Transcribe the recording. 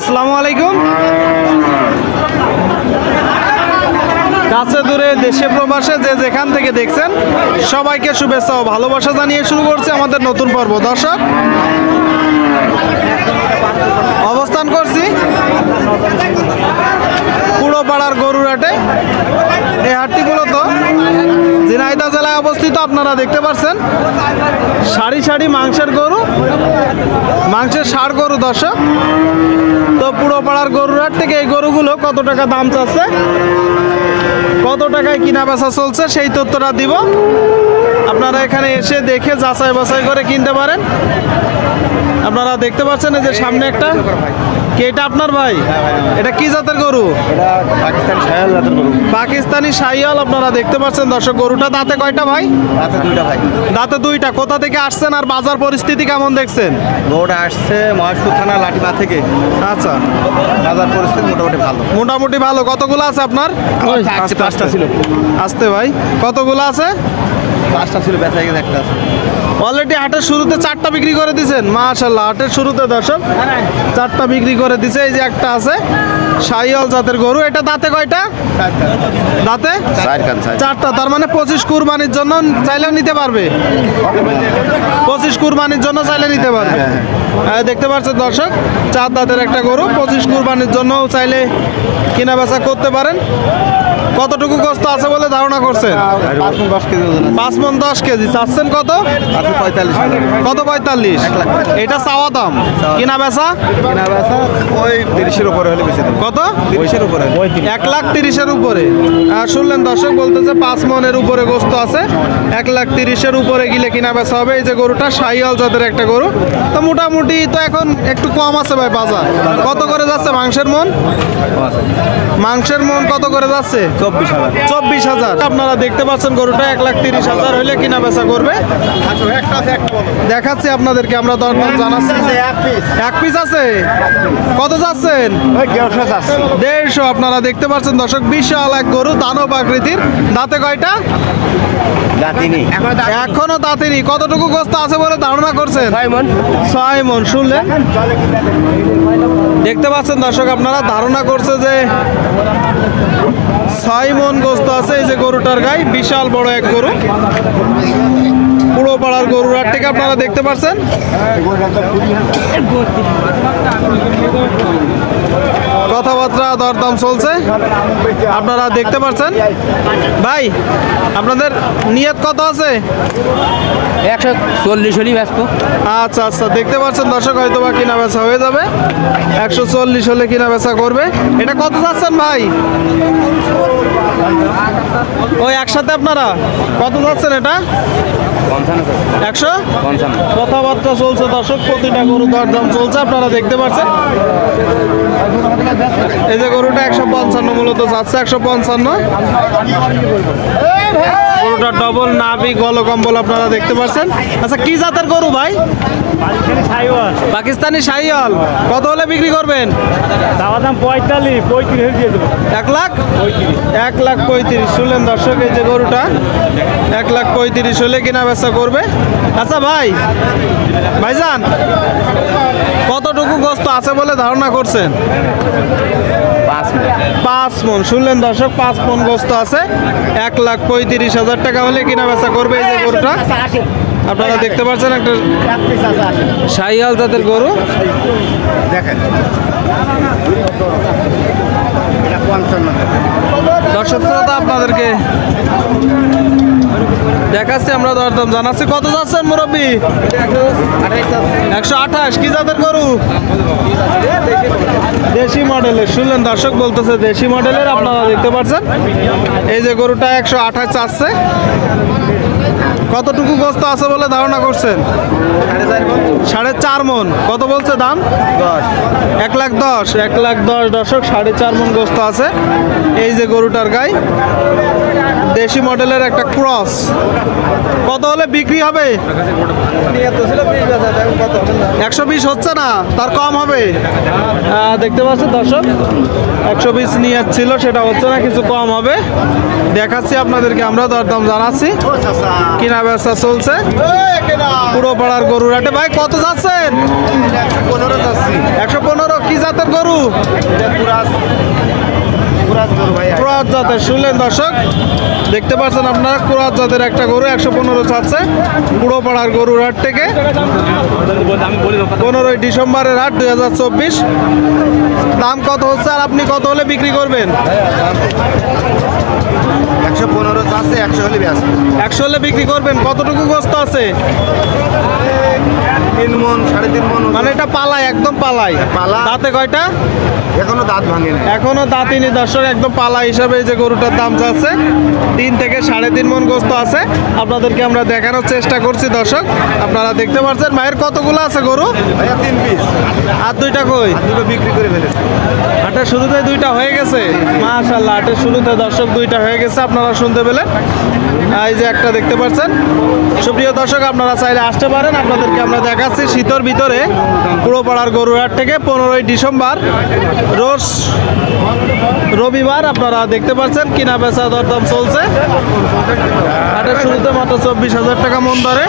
আসসালামু আলাইকুম। কাছে দূরে দেশে প্রবাসে যে যেখান থেকে দেখছেন সবাইকে শুভেচ্ছা ও ভালোবাসা জানিয়ে শুরু করছে আমাদের নতুন পর্ব। দর্শক, অবস্থান করছি পুরোপাড়ার গরুর হাটে। এই হাটটি মূলত ঝিনাইদহ জেলায় অবস্থিত। আপনারা দেখতে পাচ্ছেন সারি সারি মাংসের গরু, মাংসের ষাঁড় গরু। দর্শক, তো পুরোপাড়ার গরুর হাট থেকে এই গরুগুলো কত টাকা দাম চাচ্ছে, কত টাকায় কিনা বেচা চলছে সেই তথ্যটা দিব। আপনারা এখানে এসে দেখে যাচাই বাছাই করে কিনতে পারেন। আপনারা দেখতে পাচ্ছেন এই যে সামনে একটা, কি এটা আপনার ভাই? এটা কি জাতের গরু? পাকিস্তানি শাহিওয়াল জাতের গরু। পাকিস্তানি শাহিওয়াল। আপনারা দেখতে পাচ্ছেন দর্শক, গরুটা দাঁতে কয়টা ভাই? দাঁতে দুইটা ভাই। দাঁতে দুইটা। কোথা থেকে আসছেন আর বাজার পরিস্থিতি কেমন দেখছেন? গরুটা আসছে মহেশপুর থানা লাঠিমা থেকে। আচ্ছা, বাজার পরিস্থিতি মোটামুটি ভালো। মোটামুটি ভালো। কতগুলো আছে আপনার? পাঁচটা ছিল। আসতে ভাই, কতগুলো আছে? পাঁচটা ছিল, বেচা গেছে একটা আছে। অলরেডি হাটের শুরুতে 4টা বিক্রি করে দিয়েছেন। মাশাআল্লাহ, হাটের শুরুতে দর্শক 4টা বিক্রি করে দিয়েছে। এই যে একটা আছে শাহিওয়াল জাতের গরু। এটা দাঁতে কয়টা? দাঁতে 4টা। তার মানে 25 কুরবানির জন্য চাইলে নিতে পারবে। 25 কুরবানির জন্য চাইলে নিতে পারবে। দেখতে পাচ্ছেন দর্শক, 4 দাঁতের একটা গরু 25 কুরবানির জন্য চাইলে কেনা বেচা করতে পারেন। কতটুকু গোস্ত আছে বলে ধারণা করছেন? 5 কেজি ওজন আছে। 5 মণ 10 কেজি। চাচ্ছেন কত? আছে 45,000। কত? 45। এটা চাওয়া দাম, কিনা বেচা? কিনা বেচা ওই 30-এর উপরে হলে বেশি দেব। কত? 30-এর উপরে। 1,30,000-এর উপরে। শুনলেন দর্শক, বলতেছে 5 মণের উপরে গোস্ত আছে। 1,30,000-এর উপরে গেলে কিনা বেচা হবে। এই যে গরুটা শাহিওয়াল জাতের একটা গরু। তো মোটামুটি তো এখন একটু কম আছে ভাই বাজার। কত করে যাচ্ছে মাংসের মন? মাংসের মন কত করে যাচ্ছে? 24,000। 24,000। আপনারা দেখতে পাচ্ছেন গরুটা 1,30,000 হইলে কিনা বেচা করবে। দেখাচ্ছি আপনাদেরকে, আমরা দরদাম জানাচ্ছি। এক পিস আছে। কত যাচ্ছেন? 150। আপনারা দেখতে পাচ্ছেন দর্শক, বিশাল এক গরু, দানব আকৃতির। দাঁতে কয়টা? এখনো দাঁতিনি। কতটুকু গোস্ত আছে বলে ধারণা করছেন? 6 মণ। শুনলেন, দেখতে পাচ্ছেন দর্শক, আপনারা ধারণা করছে যে 6 মণ গোস্ত আছে। এই যে গরুটার গায়ে বিশাল বড় এক গরু। পুরো পাড়ার গরুর হাট থেকে আপনারা দেখতে পাচ্ছেন। কথাবার্তা দরদাম চলছে, আপনারা দেখতে পাচ্ছেন। ভাই, আপনাদের নিয়ত কত আছে? 140 হলেই ব্যস্ত। আচ্ছা আচ্ছা, দেখতে পাচ্ছেন দর্শক, হয়তো বা কিনা বেচা হয়ে যাবে। 140 হলে কিনা বেচা করবে। এটা কত যাচ্ছেন ভাই? ওই একসাথে আপনারা কত যাচ্ছেন? এটা 100। কথাবার্তা চলছে দর্শক, প্রতিটা গরু দরদাম চলছে, আপনারা দেখতে পাচ্ছেন। এই যে গরুটা 155 মূলত যাচ্ছে। 155। গরুটা ডবল নাভি গলকম্বল, আপনারা দেখতে পাচ্ছেন। আচ্ছা, কি জাতের গরু ভাই? পাকিস্তানি শাহিওয়াল। কত হলে বিক্রি করবেন? 45 দিয়ে দেবো। 1,35,000। শুনলেন দর্শক, এই যে গরুটা 1,35,000 হলে কিনা বেচা করবে। আচ্ছা ভাই, ভাইজান কতটুকু গোস্ত আছে বলে ধারণা করছেন? 5 মণ। শুনলেন দর্শক, 5 মণ গোস্ত আছে। 1,35,000 টাকা হলে কিনা বেচা করবে এই যে গরুটা। আপনারা দেখতে পাচ্ছেন একটা শাহিওয়াল জাতের গরু। দেখেন দর্শক শ্রোতা, আপনাদেরকে দেখাচ্ছি, আমরা দরদাম জানাচ্ছি। কত যাচ্ছেন মুরব্বী? 128। কি জাতের গরু? দেশি মডেলের। শুনলেন দর্শক, বলতেছে দেশি মডেলের। আপনারা দেখতে পাচ্ছেন এই যে গরুটা 128 চাচ্ছে। কতটুকু গোস্ত আছে বলে ধারণা করছেন? 4.5 মণ। কত বলছে দাম? 1,10,000। 1,10,000 দর্শক, 4.5 মণ গোস্ত আছে। এই যে গরুটার গায়ে দেশি মডেলের একটা ক্রস। কত হলে বিক্রি হবে? 120 হচ্ছে না, তার কম হবে। দেখতে পাচ্ছেন দর্শক, 120 নিয়ে ছিল, সেটা হচ্ছে না, কিছু কম হবে। দেখাচ্ছি আপনাদেরকে, আমরা দরদাম জানাচ্ছি। কিনা বেচা চলছে পুরো পাড়ার গরুর হাটে। ভাই কত যাচ্ছেন? 115। কি জাতের গরু? জাতের, শুনলেন দর্শক, দেখতে পাচ্ছেন আপনারা ক্রস জাতের একটা গরু 115 চাচ্ছে পুরো পাড়ার গরুর হাট থেকে। 15ই ডিসেম্বরের হাট 2024। দাম কত হচ্ছে আর আপনি কত হলে বিক্রি করবেন? 115 আছে, 100 হলে ব্যস্ত। 100 হলে বিক্রি করবেন। কতটুকু গোস্ত আছে? 3 মন 3.5 মন। মানে এটা পালাই, একদম পালাই। পালা। দাঁতে কয়টা? এখনো দাঁত ভাঙে না। এখনো দাঁতিনি দর্শক, একদম পালা হিসাবে এই যে গরুটার দাম চাচ্ছে 3 থেকে 3.5 মন গোস্ত আছে। আপনাদেরকে আমরা দেখানোর চেষ্টা করছি দর্শক, আপনারা দেখতে পাচ্ছেন। মায়ের কতগুলো আছে গরু? ভাইয়া 3 পিস। আর দুইটা কই? আর দুটো বিক্রি করে ফেলেছে। হাটের শুরুতে দুইটা হয়ে গেছে, মাশাআল্লাহ। হাটের শুরুতে দর্শক দুইটা হয়ে গেছে, আপনারা শুনতে পেলেন। এই যে একটা দেখতে পাচ্ছেন। সুপ্রিয় দর্শক, আপনারা চাইলে আসতে পারেন, আপনাদেরকে আমরা দেখাচ্ছি শীতের ভিতরে পুরোপাড়ার গরুরহাট থেকে। 15ই ডিসেম্বর রোজ রবিবার, আপনারা দেখতে পাচ্ছেন কিনা বেচা দরদাম চলছে। হাটের শুরুতে মাত্র 24,000 টাকা মন দরে।